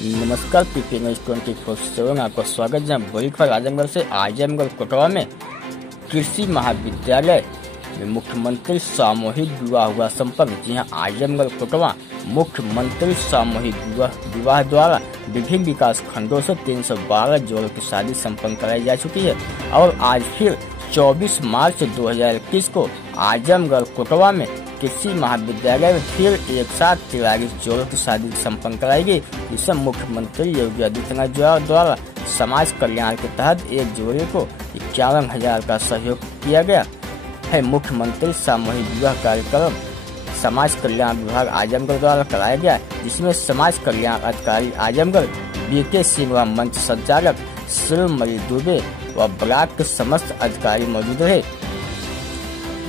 नमस्कार, PP news 24/7 आपका स्वागत है। बड़ी खबर आजमगढ़ से। आजमगढ़ कोटवा में कृषि महाविद्यालय में मुख्यमंत्री सामूहिक विवाह हुआ संपन्न। जी हां, आजमगढ़ कोटवा मुख्यमंत्री सामूहिक विवाह द्वारा विभिन्न विकास खंडों से 312 जोड़ों की शादी संपन्न कराई जा चुकी है और आज फिर 24 मार्च 2021 को आजमगढ़ कोटवा में कृषि महाविद्यालय में फिर एक साथ 43 जोड़ों की शादी संपन्न कराई गई। जिसमें मुख्यमंत्री योगी आदित्यनाथ द्वारा समाज कल्याण के तहत एक जोड़े को 51,000 का सहयोग किया गया है। मुख्यमंत्री सामूहिक विवाह कार्यक्रम समाज कल्याण विभाग आजमगढ़ द्वारा कराया गया, जिसमें समाज कल्याण अधिकारी आजमगढ़ बीके सिंह व मंच संचालक श्रीमती दुबे व ब्लॉक के समस्त अधिकारी मौजूद रहे,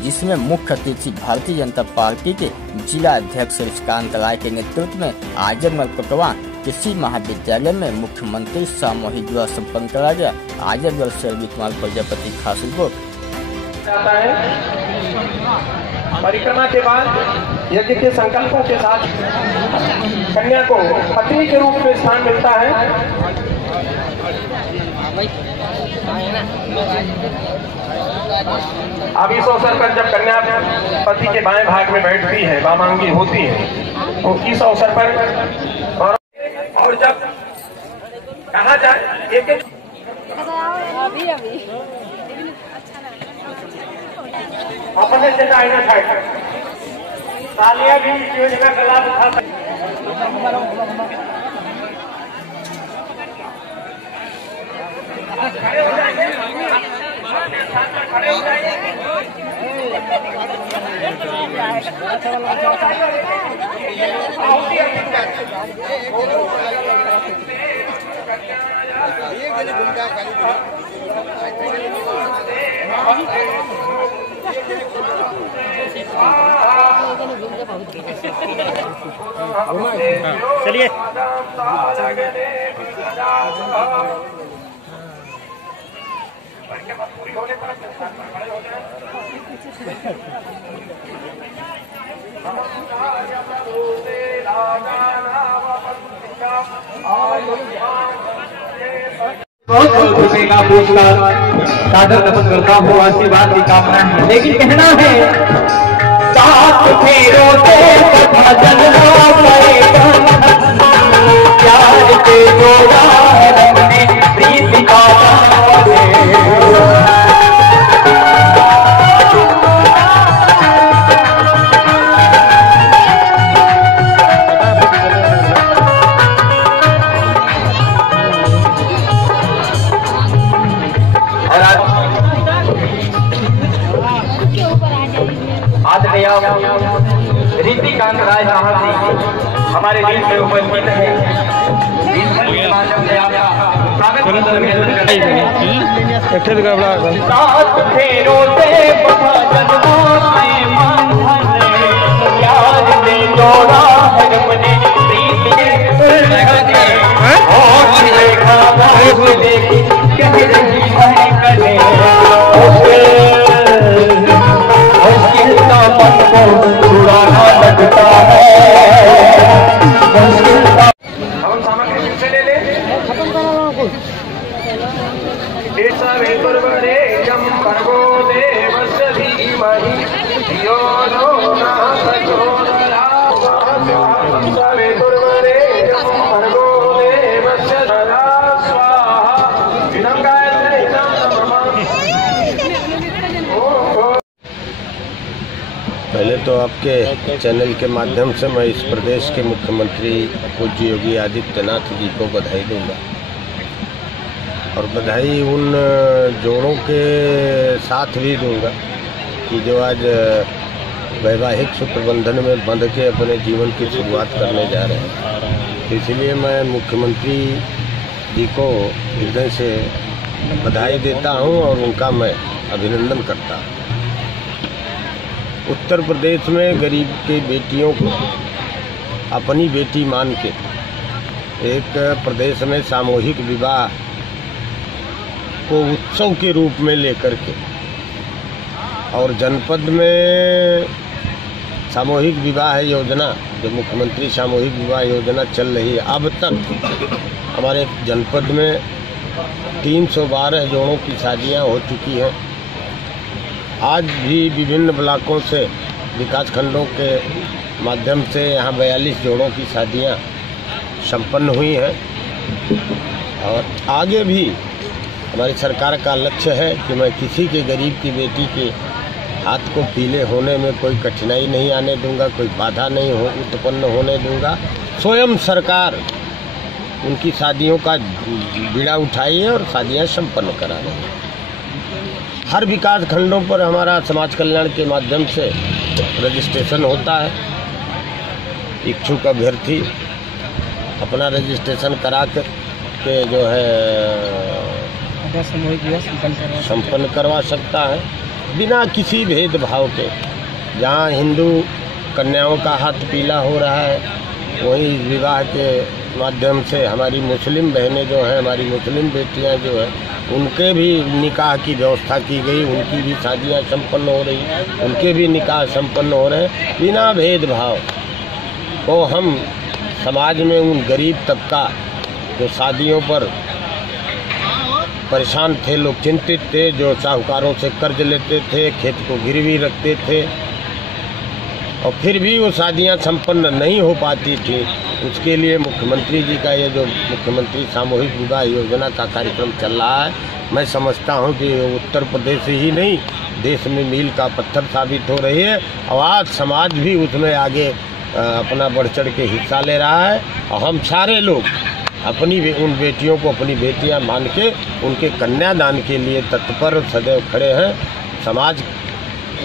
जिसमें मुख्य अतिथि भारतीय जनता पार्टी के जिला अध्यक्ष ऋषिकांत राय के नेतृत्व में आजमगढ़ कोटवा कृषि महाविद्यालय में मुख्यमंत्री सामूहिक विवाह संपन्न कराया गया। आजमगढ़ से रवि कुमार प्रजापति खास रिपोर्ट। परिक्रमा के बाद यज्ञ के संकल्पों के साथ कन्या को पत्नी के रूप में स्थान मिलता है। अब इस अवसर पर जब कन्या पति के बाएं भाग में बैठती है, वामांगी होती है, तो इस अवसर पर और जब कहा जाए एक अपने से आईना छाड़ तालियां भी इस योजना का लाभ उठा सकते। खड़े हो जाएंगे, खड़े हो जाएंगे। चलिए पूरी होने पर खड़े हो जाए। बहुत खुशी का पुरस्कार सादर नमन करता हूँ, आशीर्वाद की कामना है। लेकिन कहना है सात फेरों से भजन प्यार के जोड़ा हमने प्रीति का ऋषिकांत राय साहब जी हमारे बीच में उपस्थित है। सात फेरों से प्यार ने जोड़ा हमने लगता है। हम सामग्री फिर से ले ले। पहले तो आपके चैनल के माध्यम से मैं इस प्रदेश के मुख्यमंत्री पूज्य योगी आदित्यनाथ जी को बधाई दूंगा और बधाई उन जोड़ों के साथ भी दूंगा कि जो आज वैवाहिक सूत्र बंधन में बंध के अपने जीवन की शुरुआत करने जा रहे हैं। इसलिए मैं मुख्यमंत्री जी को हृदय से बधाई देता हूं और उनका मैं अभिनंदन करता हूं। उत्तर प्रदेश में गरीब के बेटियों को अपनी बेटी मान के एक प्रदेश में सामूहिक विवाह को उत्सव के रूप में लेकर के और जनपद में सामूहिक विवाह योजना, जो मुख्यमंत्री सामूहिक विवाह योजना चल रही है, अब तक हमारे जनपद में 312 जोड़ों की शादियां हो चुकी हैं। आज भी विभिन्न ब्लॉकों से, विकास खंडों के माध्यम से यहाँ 42 जोड़ों की शादियां संपन्न हुई हैं। और आगे भी हमारी सरकार का लक्ष्य है कि मैं किसी के गरीब की बेटी के हाथ को पीले होने में कोई कठिनाई नहीं आने दूंगा, कोई बाधा नहीं उत्पन्न होने दूंगा। स्वयं सरकार उनकी शादियों का बीड़ा उठाई है और शादियां संपन्न करा रही है। हर विकास खंडों पर हमारा समाज कल्याण के माध्यम से रजिस्ट्रेशन होता है। इच्छुक अभ्यर्थी अपना रजिस्ट्रेशन करा कर के जो है संपन्न करवा सकता है बिना किसी भेदभाव के। जहाँ हिंदू कन्याओं का हाथ पीला हो रहा है, वहीं विवाह के माध्यम से हमारी मुस्लिम बहनें जो हैं, हमारी मुस्लिम बेटियां जो हैं, उनके भी निकाह की व्यवस्था की गई, उनकी भी शादियां संपन्न हो रही, उनके भी निकाह संपन्न हो रहे हैं बिना भेदभाव। तो हम समाज में उन गरीब तबका जो शादियों पर परेशान थे, लोग चिंतित थे, जो साहूकारों से कर्ज लेते थे, खेत को गिरवी रखते थे और फिर भी वो शादियां संपन्न नहीं हो पाती थी, उसके लिए मुख्यमंत्री जी का ये जो मुख्यमंत्री सामूहिक विवाह योजना का कार्यक्रम चल रहा है, मैं समझता हूं कि उत्तर प्रदेश ही नहीं, देश में मील का पत्थर साबित हो रही है। और आज समाज भी उसमें आगे अपना बढ़ चढ़ के हिस्सा ले रहा है और हम सारे लोग अपनी उन बेटियों को अपनी बेटियां मान के उनके कन्यादान के लिए तत्पर सदैव खड़े हैं। समाज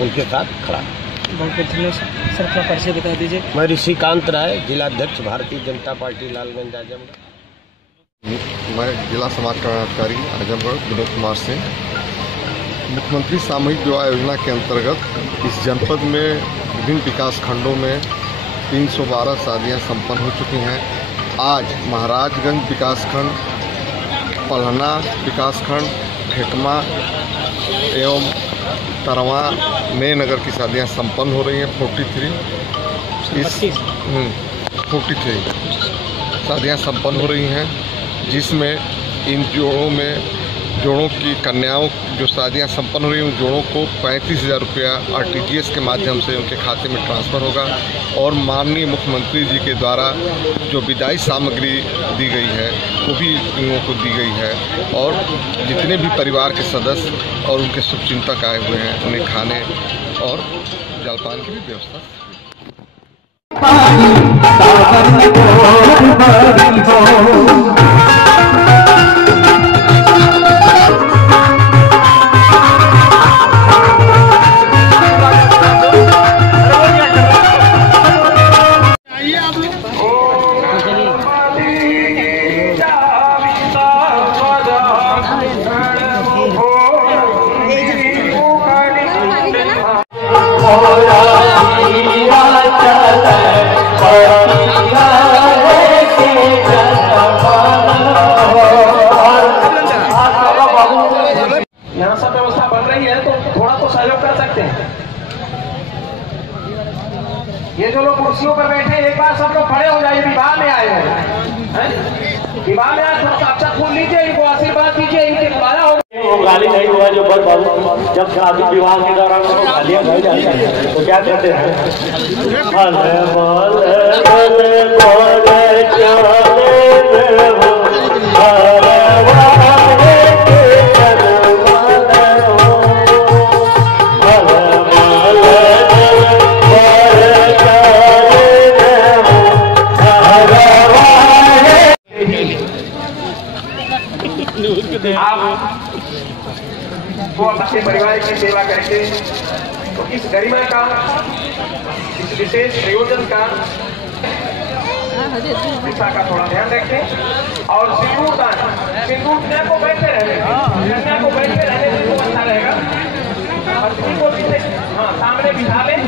उनके साथ खड़ा है। सर अपना परिचय बता दीजिए। मैं ऋषिकांत राय, जिलाध्यक्ष भारतीय जनता पार्टी लालगंज आजमगढ़। मैं जिला समाज कल्याणाधिकारी आजमगढ़ विनोद कुमार सिंह। मुख्यमंत्री सामूहिक विवाह योजना के अंतर्गत इस जनपद में विभिन्न विकास खंडों में 312 शादियां संपन्न हो चुकी हैं। आज महाराजगंज विकासखंड, पलहना विकासखंड, खेतमा एवं तरवा नगर की शादियां संपन्न हो रही हैं। 43 शादियां संपन्न हो रही हैं, जिसमें इन जोड़ों की कन्याओं जो शादियां संपन्न हो रही हैं, उन जोड़ों को 35,000 रुपया RTGS के माध्यम से उनके खाते में ट्रांसफ़र होगा। और माननीय मुख्यमंत्री जी के द्वारा जो विदाई सामग्री दी गई है वो भी इन लोगों को दी गई है। और जितने भी परिवार के सदस्य और उनके शुभचिंतक आए हुए हैं, उन्हें खाने और जलपान की भी व्यवस्था। यहाँ सब व्यवस्था बन रही है तो थोड़ा तो सहयोग कर सकते हैं। ये जो लोग कुर्सियों पर बैठे, एक बार सब लोग खड़े हो जाइए। विवाह में आए हैं, विवाह में आए, थोड़ा सा अच्छा फूल लीजिए, इनको आशीर्वाद दीजिए, इनके बुलाया हो। वो गाली नहीं हुआ जो बड़ बाबू जब शादी विवाह के दौरान उनको गालियां दी जाती है तो क्या कहते हैं? आप वो अपने परिवार की सेवा करके तो इस गरिमा का, इस विशेष प्रयोजन का दिशा का थोड़ा ध्यान रखें। और सिंदूर दान, सिंदूर कन्या को बैठे रहने, कन्या को बैठे रहने से तो अच्छा रहेगा। और किसी को पीछे सामने बिठा लें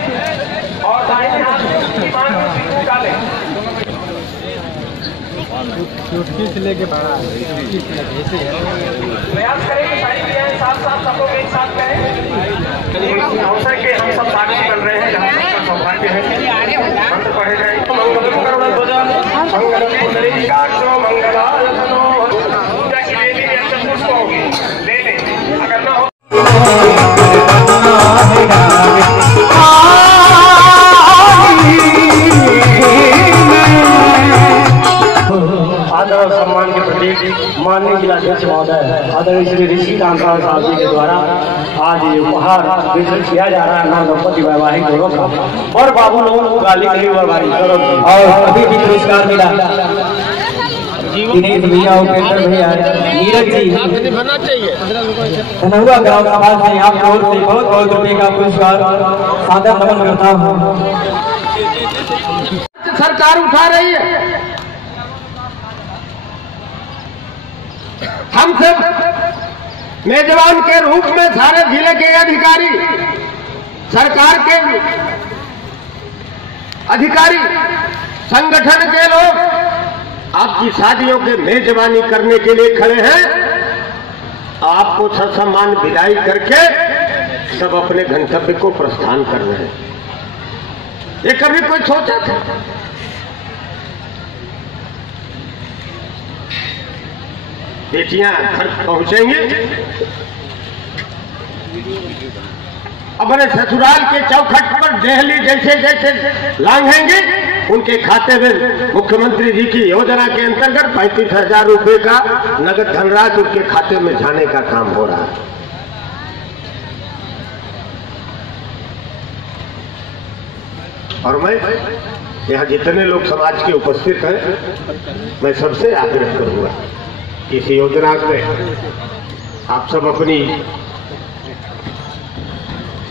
और दाहिने हाथ में उसकी मांग में सिंदूर डालें। चुटकी से लेके बड़ा प्रयास करें कि सारी क्रियाएं साथ साथ सब लोग एक साथ करें। अवसर के हम सब साक्षी बन रहे हैं, जहाँ सबका सौभाग्य वाक्य है, मंत्र पढ़े जाएंगे। मंगलम करुणध्वजा मंगलम पुंडरीकाक्षो मंगलायतनो। पूजा की ले ली पुष्प होगी, ले ले, अगर ना हो आदर और सम्मान के प्रतीक माननीय जिलाध्यक्ष महोदय आदरणीय श्री ऋषि कांतराव साहब जी के द्वारा आज ये उपहार वितरित किया जा रहा है नव दंपति वैवाहिक जोड़ों का। और बाबू लोगों को गाली गई और अभी भी पुरस्कार मिला दिनेश भैया, उपेंद्र भैया, नीरज जी बनना चाहिए। धनहुआ ग्राम समाज से आपकी ओर से बहुत बहुत रुपये का पुरस्कार सादर नमन करता हूँ। सरकार उठा रही है, हम सब मेजबान के रूप में सारे जिले के अधिकारी, सरकार के अधिकारी, संगठन के लोग आपकी शादियों के मेजबानी करने के लिए खड़े हैं। आपको सम्मान विदाई करके सब अपने गंतव्य को प्रस्थान कर रहे हैं। ये कभी कोई सोचा था? बेटियां घर पहुंचेंगे, अपने ससुराल के चौखट पर देहली जैसे जैसे लांघेंगे, उनके खाते में मुख्यमंत्री जी की योजना के अंतर्गत 35,000 रुपए का नगद धनराशि उनके खाते में जाने का काम हो रहा है। और मैं यहाँ जितने लोग समाज के उपस्थित हैं, मैं सबसे आग्रह करूंगा इस योजना में आप सब अपनी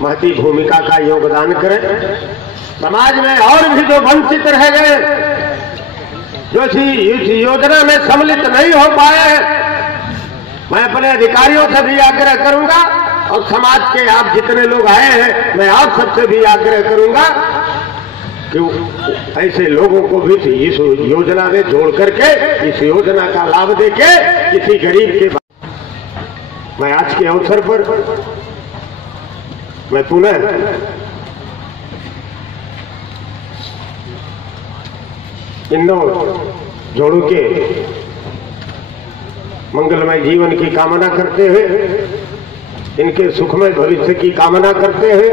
महती भूमिका का योगदान करें। समाज में और भी जो वंचित रह गए, जो इस योजना में सम्मिलित नहीं हो पाए, मैं अपने अधिकारियों से भी आग्रह करूंगा और समाज के आप जितने लोग आए हैं, मैं आप सबसे भी आग्रह करूंगा कि ऐसे लोगों को भी इस योजना में जोड़ करके इस योजना का लाभ देके किसी गरीब के। मैं आज के अवसर पर मैं पुनः इन जोड़ों के मंगलमय जीवन की कामना करते हुए, इनके सुखमय भविष्य की कामना करते हुए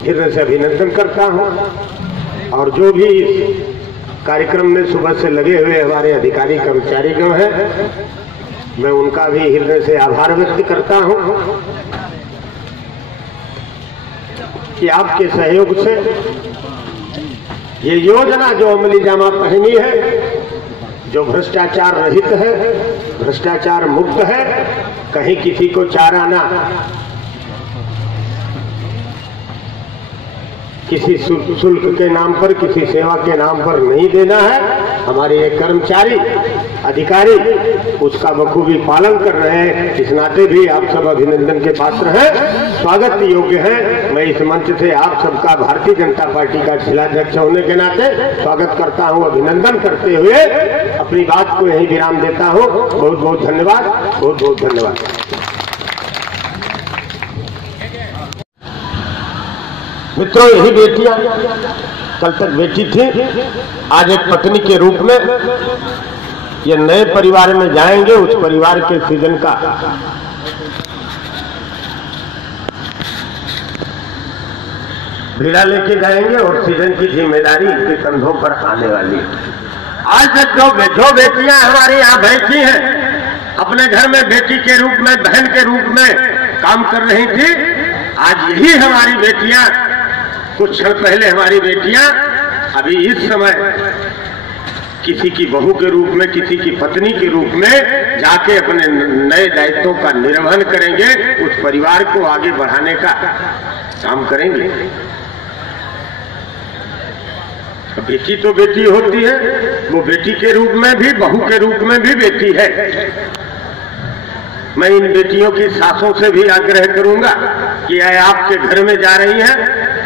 हृदय से अभिनंदन करता हूं। और जो भी इस कार्यक्रम में सुबह से लगे हुए हमारे अधिकारी कर्मचारीगण हैं, मैं उनका भी हृदय से आभार व्यक्त करता हूं कि आपके सहयोग से ये योजना जो अमली जामा पहनी है, जो भ्रष्टाचार रहित है, भ्रष्टाचार मुक्त है, कहीं किसी को चार आना, किसी शुल्क के नाम पर, किसी सेवा के नाम पर नहीं देना है। हमारे ये कर्मचारी अधिकारी उसका बखूबी पालन कर रहे हैं। इस नाते भी आप सब अभिनंदन के पात्र हैं, स्वागत योग्य हैं। मैं इस मंच से आप सबका भारतीय जनता पार्टी का जिलाध्यक्ष होने के नाते स्वागत करता हूं, अभिनंदन करते हुए अपनी बात को यही विराम देता हूं। बहुत बहुत धन्यवाद, बहुत बहुत धन्यवाद। मित्रों, यही बेटियां कल तक बेटी थी, आज एक पत्नी के रूप में ये नए परिवार में जाएंगे। उस परिवार के सृजन का बीड़ा लेके जाएंगे और सृजन की जिम्मेदारी इनके कंधों पर आने वाली है। आज तक जो बेटियां हमारे यहाँ बैठी हैं, अपने घर में बेटी के रूप में, बहन के रूप में काम कर रही थी, आज यही हमारी बेटियां, कुछ क्षण पहले हमारी बेटियां अभी इस समय किसी की बहू के रूप में, किसी की पत्नी के रूप में जाके अपने नए दायित्वों का निर्वहन करेंगे, उस परिवार को आगे बढ़ाने का काम करेंगे। बेटी तो बेटी होती है, वो बेटी के रूप में भी, बहू के रूप में भी बेटी है। मैं इन बेटियों की सासों से भी आग्रह करूंगा कि आपके घर में जा रही हैं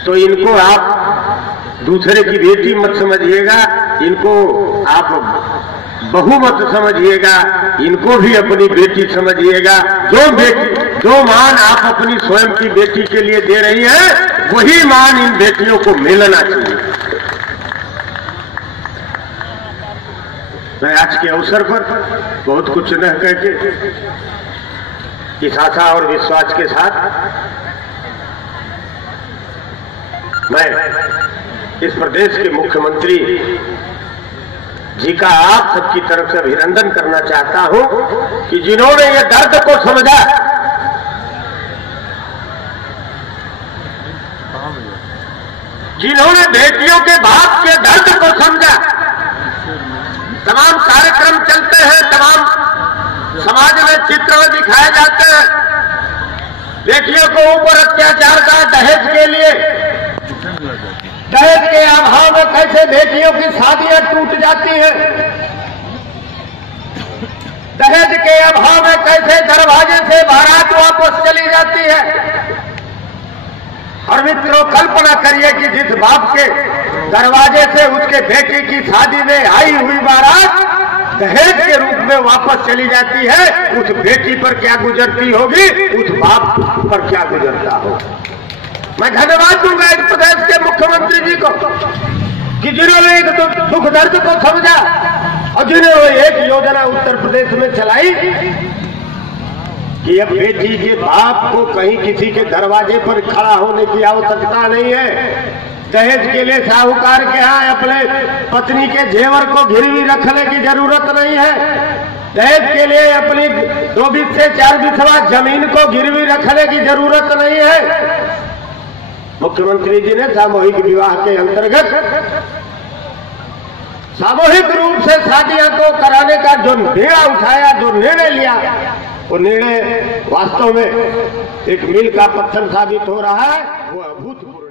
तो इनको आप दूसरे की बेटी मत समझिएगा, इनको आप बहू मत समझिएगा, इनको भी अपनी बेटी समझिएगा। जो मान आप अपनी स्वयं की बेटी के लिए दे रही हैं, वही मान इन बेटियों को मिलना चाहिए। मैं आज के अवसर पर बहुत कुछ न कहके इस आशा और विश्वास के साथ मैं इस प्रदेश के मुख्यमंत्री जी का आप सबकी तरफ से अभिनंदन करना चाहता हूं कि जिन्होंने ये दर्द को समझा, जिन्होंने बेटियों के बाप के दर्द को समझा। तमाम कार्यक्रम चलते हैं, तमाम समाज में चित्र दिखाए जाते हैं, बेटियों को ऊपर अत्याचार का, दहेज के लिए, दहेज के अभाव में कैसे बेटियों की शादियां टूट जाती हैं, दहेज के अभाव में कैसे दरवाजे से बारात वापस चली जाती है। और मित्रों, कल्पना करिए कि जिस बाप के दरवाजे से उसके बेटी की शादी में आई हुई बारात दहेज के रूप में वापस चली जाती है, उस बेटी पर क्या गुजरती होगी, उस बाप पर क्या गुजरता होगा। मैं धन्यवाद दूंगा इस प्रदेश के मुख्यमंत्री जी को कि जिन्होंने एक दुख दर्द को समझा और जिन्होंने एक योजना उत्तर प्रदेश में चलाई कि अब बेटी के बाप को कहीं किसी के दरवाजे पर खड़ा होने की आवश्यकता नहीं है। दहेज के लिए साहूकार के यहाँ अपने पत्नी के जेवर को गिरवी रखने की जरूरत नहीं है। दहेज के लिए अपनी 2 बीस से 4 बीसवा जमीन को गिरवी रखने की जरूरत नहीं है। मुख्यमंत्री जी ने सामूहिक विवाह के अंतर्गत सामूहिक रूप से शादियां को कराने का जो निर्णय उठाया, जो निर्णय लिया, वो निर्णय वास्तव में एक मील का पत्थर साबित हो रहा है। वो अभूतपूर्व